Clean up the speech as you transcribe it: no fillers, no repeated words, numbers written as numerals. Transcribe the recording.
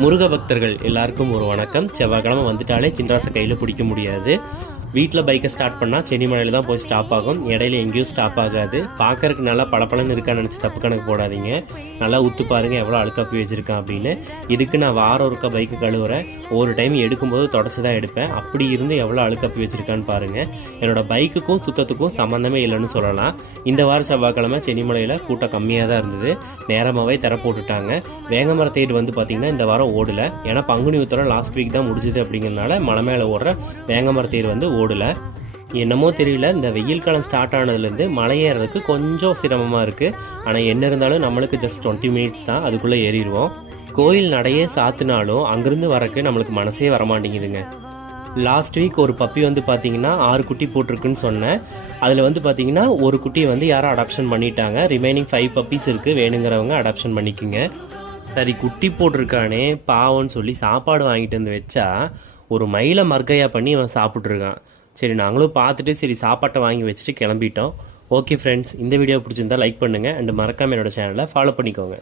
முருக பக்தர்கள் எல்லாருக்கும் ஒரு வணக்கம். செவ்வாய்க்கிழமை வந்துட்டாலே சின்ராசை கையில் பிடிக்க முடியாது. வீட்டில் பைக்கை ஸ்டார்ட் பண்ணால் சென்னிமலையில் தான் போய் ஸ்டாப் ஆகும். இடையில எங்கேயும் ஸ்டாப் ஆகாது. பார்க்கறதுக்கு நல்லா பளபளன்னு இருக்கான்னு நினச்சி தப்பு கணக்கு போடாதீங்க. நல்லா ஊற்று பாருங்கள் எவ்வளோ அழுக்காப்பி வச்சுருக்கான் அப்படின்னு. இதுக்கு நான் வாரம் ஒருக்கா பைக்கு கழுவுறேன். ஒரு டைம் எடுக்கும்போது தொடச்சி தான் எடுப்பேன். அப்படி இருந்து எவ்வளோ அழுக்காப்பி வச்சுருக்கான்னு பாருங்கள். என்னோடய பைக்குக்கும் சுத்தத்துக்கும் சம்மந்தமே இல்லைன்னு சொல்லலாம். இந்த வாரம் செவ்வாய்க்கிழமை சென்னிமலையில் கூட்டம் கம்மியாக தான் இருந்தது. நேரமாகவே தர போட்டுட்டாங்க. வேங்கமர தேடு வந்து பார்த்திங்கன்னா இந்த வாரம் ஓடலை. ஏன்னா பங்குனி உத்தரம் லாஸ்ட் வீக் தான் முடிஞ்சுது. அப்படிங்கிறதுனால மலை மேலே ஓடுற வேங்கமர தேர் வந்து ஓடலை. என்னமோ தெரியல, இந்த வெயில் காலம் ஸ்டார்ட் ஆனதுலேருந்து மலை ஏறதுக்கு கொஞ்சம் சிரமமாக இருக்குது. ஆனால் என்ன இருந்தாலும் நம்மளுக்கு ஜஸ்ட் 20 மினிட்ஸ் தான், அதுக்குள்ளே ஏறிடுவோம். கோயில் நடையே சாத்தினாலும் அங்கேருந்து வரக்கு நம்மளுக்கு மனசே வரமாட்டேங்குதுங்க. லாஸ்ட் வீக் ஒரு பப்பி வந்து பார்த்திங்கன்னா 6 குட்டி போட்டிருக்குன்னு சொன்னேன். அதில் வந்து பார்த்திங்கன்னா ஒரு குட்டியை வந்து யாரும் அடாப்ஷன் பண்ணிட்டாங்க. ரிமைனிங் 5 பப்பீஸ் இருக்குது. வேணுங்கிறவங்க அடாப்ஷன் பண்ணிக்கோங்க. சரி, குட்டி போட்டிருக்கானே பாவம்னு சொல்லி சாப்பாடு வாங்கிட்டு வந்து வச்சா ஒரு மயிலை மர்க்கையா பண்ணி அவன் சாப்பிட்ருக்கான். சரி, நாங்களும் பார்த்துட்டு சரி சாப்பாட்டை வாங்கி வச்சுட்டு கிளம்பிட்டோம். ஓகே ஃப்ரெண்ட்ஸ், இந்த வீடியோ பிடிச்சிருந்தா லைக் பண்ணுங்கள் அண்ட் மறக்காமல் என்னோடய சேனலை ஃபாலோ பண்ணிக்கோங்க.